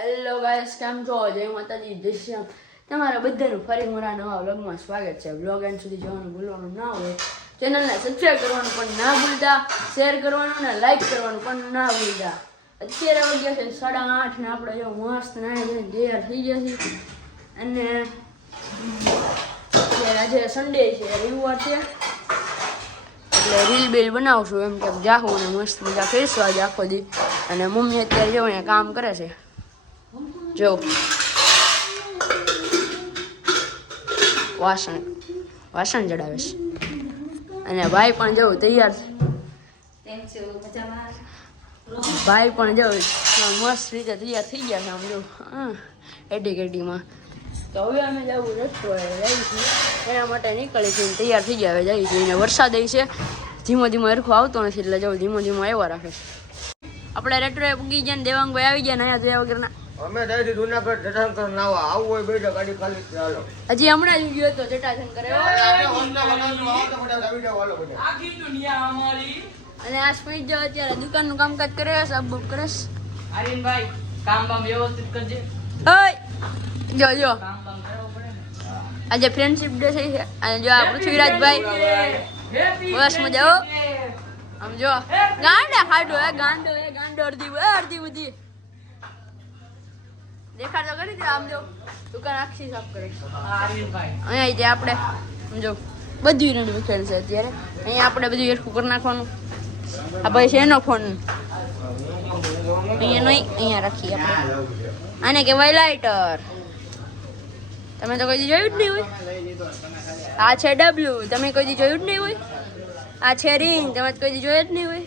Hello guys, કેમ છો? જય માતાજી, જય શ્રી રામ. તમારા બધાનું ફરી મારા નવા વ્લોગમાં સ્વાગત છે. વ્લોગ એન્ડ સુધી જોવાનું ભૂલવાનું ના હોય. ચેનલને સબસ્ક્રાઈબ કરવાનું પણ ના ભૂલતા, શેર કરવાનું ને લાઈક કરવાનું પણ ના ભૂલતા. અત્યારે વાગ્યા છે 8:30 ને આપણે જો મસ્ત નાઈ ધોઈને તૈયાર થઈ ગયા છીએ. અને આજે સન્ડે છે, રવિવાર છે, એટલે રીલ બીલ બનાવશું એમ કે જાહું અને મસ્ત મજા કરીશું આજે આખો દી. અને મમ્મી અત્યારે જો અહીંયા કામ કરે છે, જો વાસણ જડાવે છે. અને ભાઈ પણ જો તૈયાર છે, ભાઈ પણ જો મસ્ત રીતે તૈયાર થઈ ગયા છે. આમ જો એડીમાં તો હવે અમે જવું રસ્તો જઈએ છીએ, એના માટે નીકળી છીએ, તૈયાર થઈ ગયા હવે જઈએ છીએ. અને વરસાદ છે, ધીમો ધીમો હરખો આવતો નથી, એટલે જવું ધીમો ધીમો આવ્યા રાખે છે. આપણે રેટ્રોએ પૂગી ગયા ને દેવાંગભાઈ આવી ગયા ને અહીંયા જોયા વગરના અમે જઈથી જુનાગઢ જટાશંકર નાવા આવું હોય બેઠા ગાડી ખાલી ચાલો. હજી હમણાં જ ગયો હતો જટાશંકર. અને આ સ્પીડ જો અત્યારે દુકાનનું કામકાજ કરે છે, અબ કરે છે. આર્યનભાઈ કામ બામ વ્યવસ્થિત કરજે. ઓય જો આજે ફ્રેન્ડશિપ ડે છે. અને જો આ પૃથ્વીરાજભાઈ બસ મજા હો. આમ જો ગાંડા ખાડો ગાંડો અડધી બધી દેખાડતો કરી દે. આમ જો દુકાન આખી સાફ કરે આર્યનભાઈ અહીંયા આપણે સમજો બધું રંગ વિખેલ છે અત્યારે. અહીંયા આપણે બધું એરખું કરી નાખવાનું. આ ભાઈ છે એનો ફોન, અહીંયા નહીં, અહીંયા રાખીએ આપણે. આને કહેવાય લાઇટર. તમે તો કોઈ જોયું જ નહીં હોય. આ છે ડબલ્યુ, તમે કોઈ જોયું જ નહીં હોય. આ છે રિંગ, તમે કોઈ જોયું જ નહીં હોય.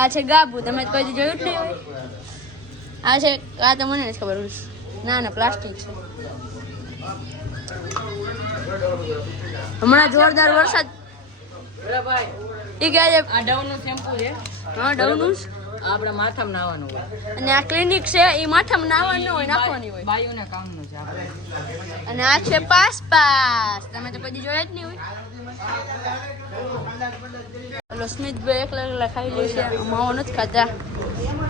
આ છે ગાબુ, તમે કોઈ જોયું જ નહીં હોય. આ છે, આ તો મને નથી ખબર. ના પ્લાસ્ટિક છે. હમણાં જોરદાર વરસાદ એ કે આજે આ ડવનું શેમ્પુ છે. હા ડવનું આપણે માથામાં નાવાનું હોય. અને આ ક્લિનિક છે, એ માથામાં નાવાનું હોય, નાખવાની હોય. બાયુના કામનું છે આપણે. અને આ છે પાસ, તમે તો કદી જોયા જ નહીં હોય. હલો સ્મિતભાઈ એકલા ખાઈ લે છે, માવો નથી ખાતા.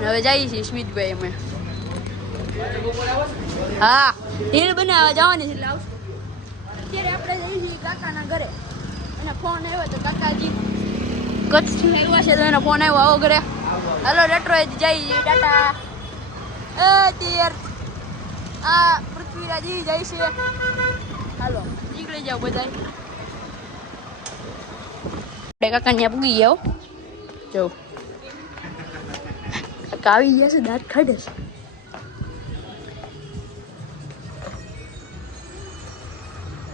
હવે જઈએ છીએ સ્મિતભાઈ અમે. હા રીલ બનાવવા જવાની છે, એટલે આવશું. અત્યારે આપણે જઈએ છીએ કાકાના ઘરે. એના ફોન આવ્યો તો કાકાજી કચ્છથી આવ્યા છે, તો એનો ફોન આવ્યો આવો ઘરે. હલો રેટ્રો જઈએ છીએ, ટાટા. તીર આ પૃથ્વીરાજી જાય છે. હાલો નીકળી જાઓ બધા. આપણે કાકા ત્યાં પૂગી ગયા. જો કાકા આવી ગયા છે, દાંત કાઢે છે.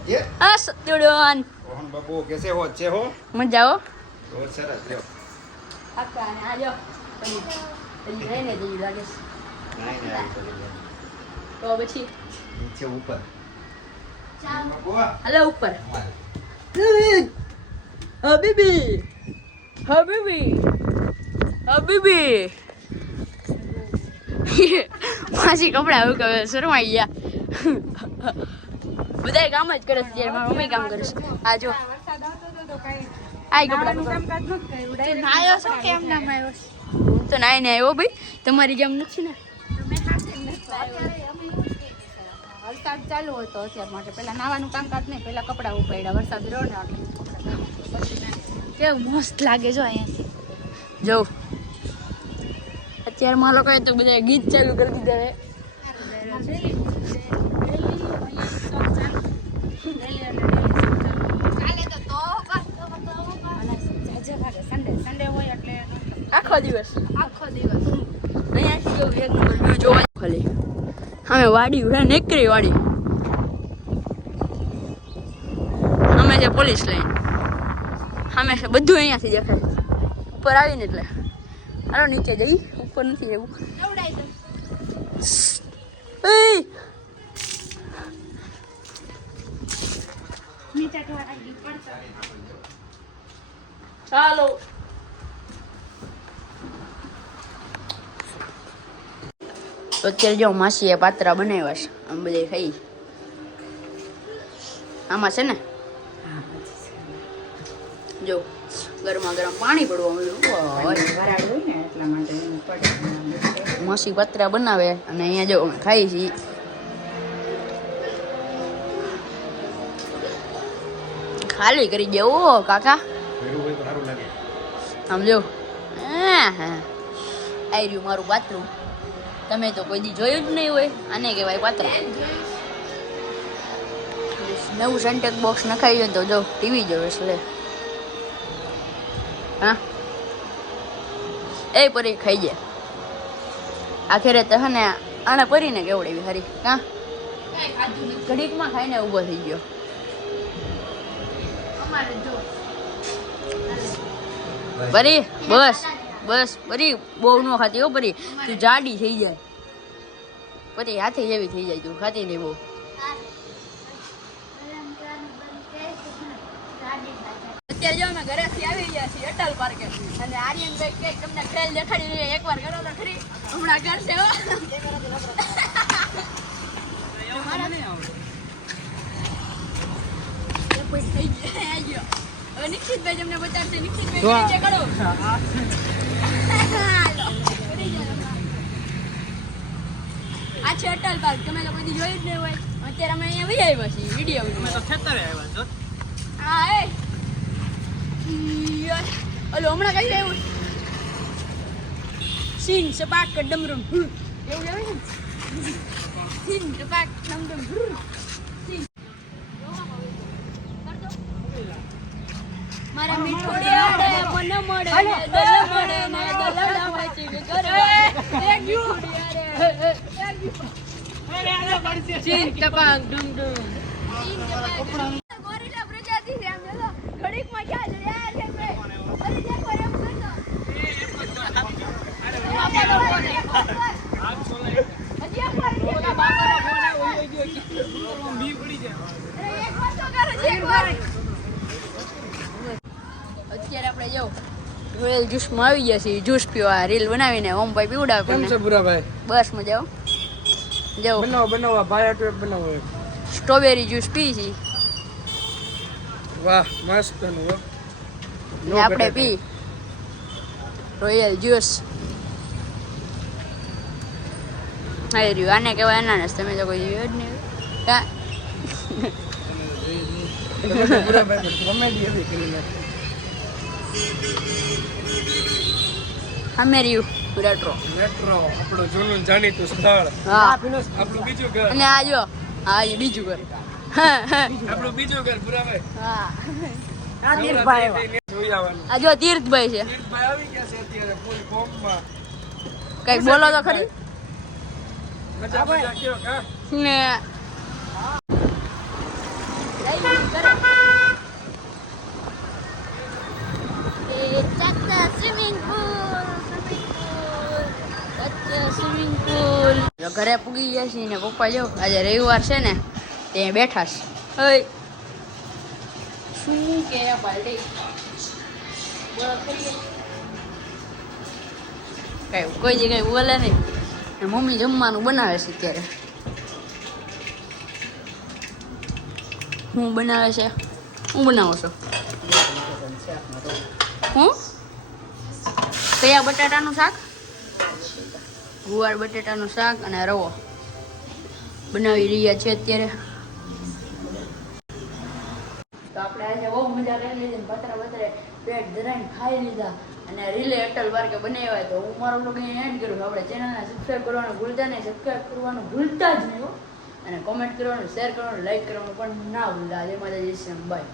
ये હા સત્યુડન रोहन बाबू कैसे हो? अच्छे हो? મજા આવો. बहुत सरस लो. કાકા ને આજો તમે રહીને જેવી લાગે છે. नहीं તો પછી नीचे ऊपर. बाबू હાલો ઉપર. હબીબી હબીબી હબીબી માસી કપડા એવું કહે શરમાઈ ગયા. બધા કામ જ કરે છે, જ્યારે મારી મમ્મી કામ કરે છે. આ જો આઈ કપડા નાયો છો કેમ ના આવ્યો? હું તો નાઈ ને આવ્યો ભાઈ, તમારી જેમ નથી ને. વરસાદ ચાલુ હતો અત્યાર માટે. પેલા નાવાનું કામકાજ નહીં, પેલા કપડા ઉપાડ્યા. વરસાદ રહ્યો ને એટલે કેવું મસ્ત લાગે જો અહીંયાથી. જો અત્યારે મારા લોકોએ તો બધા ગીત ચાલુ કરી દીધા હવે. સન્ડે હોય એટલે આખો દિવસ આખો દિવસ અહીંયાથી જો એક નંબર વ્યૂ જોવા ખાલી. અમે વાડી ઉડે નેકરી વાડી, અમે છે પોલીસ લાઈન, અમે છે બધું અહીંયાથી દેખાય. ઉપર આવીને એટલે હાલો નીચે જઈ, ઉપર નથી જવું. એવડાઈ દો. નીચે ઢોળાઈ ગયું પડતો. ચાલો તો અત્યારે જો માસીએ પાત્રા બનાવ્યા છે, આમ બધે ખાઈ. આમાં છે ને જો ગરમા ગરમ પાણી પડવા મળ્યું. વરાળ હોય ને એટલા માટે માસી પતરા બનાવે અને અહીંયા જો અમે ખાઈ છીએ. ખાલી કરી દે ઓ કાકા આમ જો આઈ રહ્યું મારું પાત્રું. તમે તો કોઈ દી જોયું જ નહીં હોય. આને કહેવાય પાત્ર. નવું સેન્ટેક બોક્સ નખાઈ ગયું તો જો ટીવી જોવે એટલે હા એ પરી ખાઈ જાય. આખરે તો હે ને આને પરીને કેવડેવી હારી હા ઘડીકમાં ખાઈને ઊભો થઈ ગયો. પરી બસ બસ પરી બહુ ન ખાતી હો પરી. તું જાડી થઈ જાય પરી. હાથી જેવી થઈ જાય તું ખાતી નહીં બહુ. અત્યારે જો અમે ઘરેથી આવી ગયા છીએ અટલ પાર્કે અને આર્યનભાઈ કે તમને ખેલ દેખાડી રહી એકવાર કરો તો ખરી હમણાં કરશે હો. મારા નહીં આવડે. કોઈ થઈ ગયો. હવે નિક્ષિતભાઈ તમને બતાવશે. નિક્ષિતભાઈ નીચે કરો. આ છે અટલ પાર્ક. તમે લોકો બધી જોયું જ નહીં હોય. અત્યારે અમે અહીંયા વહી આવ્યા છીએ વિડીયો. હા એ ઓલો હમણાં કઈ આવ્યું સીન સપાટ ડમરમ એવું આવે ને સીન સપાટ ડમરમ મારા મીઠોડી આડે મન મળે દલ મળે ને દલડા વાચી કરે એક મીઠોડી આડે સીન સપાટ ડમરમ સીન સપાટ ગોરીલા પ્રજાતિ છે આમ જો ઘડીકમાં ક્યાં છે યાર છે ભાઈ અરે દેખો એમ કરતો અત્યારે આપણે જો રોયલ જ્યુસમાં આવી ગયા છીએ. જ્યુસ પીવા રીલ બનાવીને ઓમભાઈ પીવડાવે. કેમ છે બુરાભાઈ? બસ મજા આવો. જાઓ બનાવો ભાઈ આટો બનાવો. સ્ટ્રોબેરી જ્યુસ પી છીએ. વાહ મસ્ત નું ને આપણે પી રોયલ જ્યુસ. હા રહ્યું આને કહેવાય અનાનસ. તમે તો કોઈ જોયું જ નહીં. અમે રહ્યું મેટ્રો. આપણું જૂનું જાણીતું સ્થળ. હા આપણું બીજું ઘર. અને આ જો હા એ બીજું ઘર. આપણું બીજું ઘર બુરાભાઈ. હા જોઈ આવવાનું. આ જો તીર્થભાઈ છે. ભાઈ આવી ગયા છે અત્યારે ફૂલ ફોર્મમાં. કઈક બોલો તો ખરી મજા કયો કા? ને ઘરે પૂગી ગયા છીએ ને પપ્પા જો આજે રવિવાર છે ને તે બેઠા છે. ઓય શું કે ભાઈ કઈ કોઈ જગ્યાએ બોલે નહીં. મમ્મી જમવાનું બનાવે છે અત્યારે. હું બનાવે છે? હું બનાવો છો? હું કયા બટાટાનું શાક? ગુવાર બટાટાનું શાક અને રવો બનાવી રહ્યા છે અત્યારે. તો આપણે આજે બહુ મજા કરી લીધી. પતરા બતરે પેટ ધરાઈને ખાઈ લીધા અને રીલે અટલ પાર્કે બનાવ્યા. તો હું મારો બ્લોગ અહીંયા એડ કરું. આપણે ચેનલને સબસ્ક્રાઈબ કરવાનું ભૂલતા નહીં. સબસ્ક્રાઈબ કરવાનું ભૂલતા જ નહીં હો. અને કોમેન્ટ કરવાનું, શેર કરવાનું, લાઈક કરવાનું પણ ના ભૂલતા. આજે મારા જય શ્રી રામ. બાય.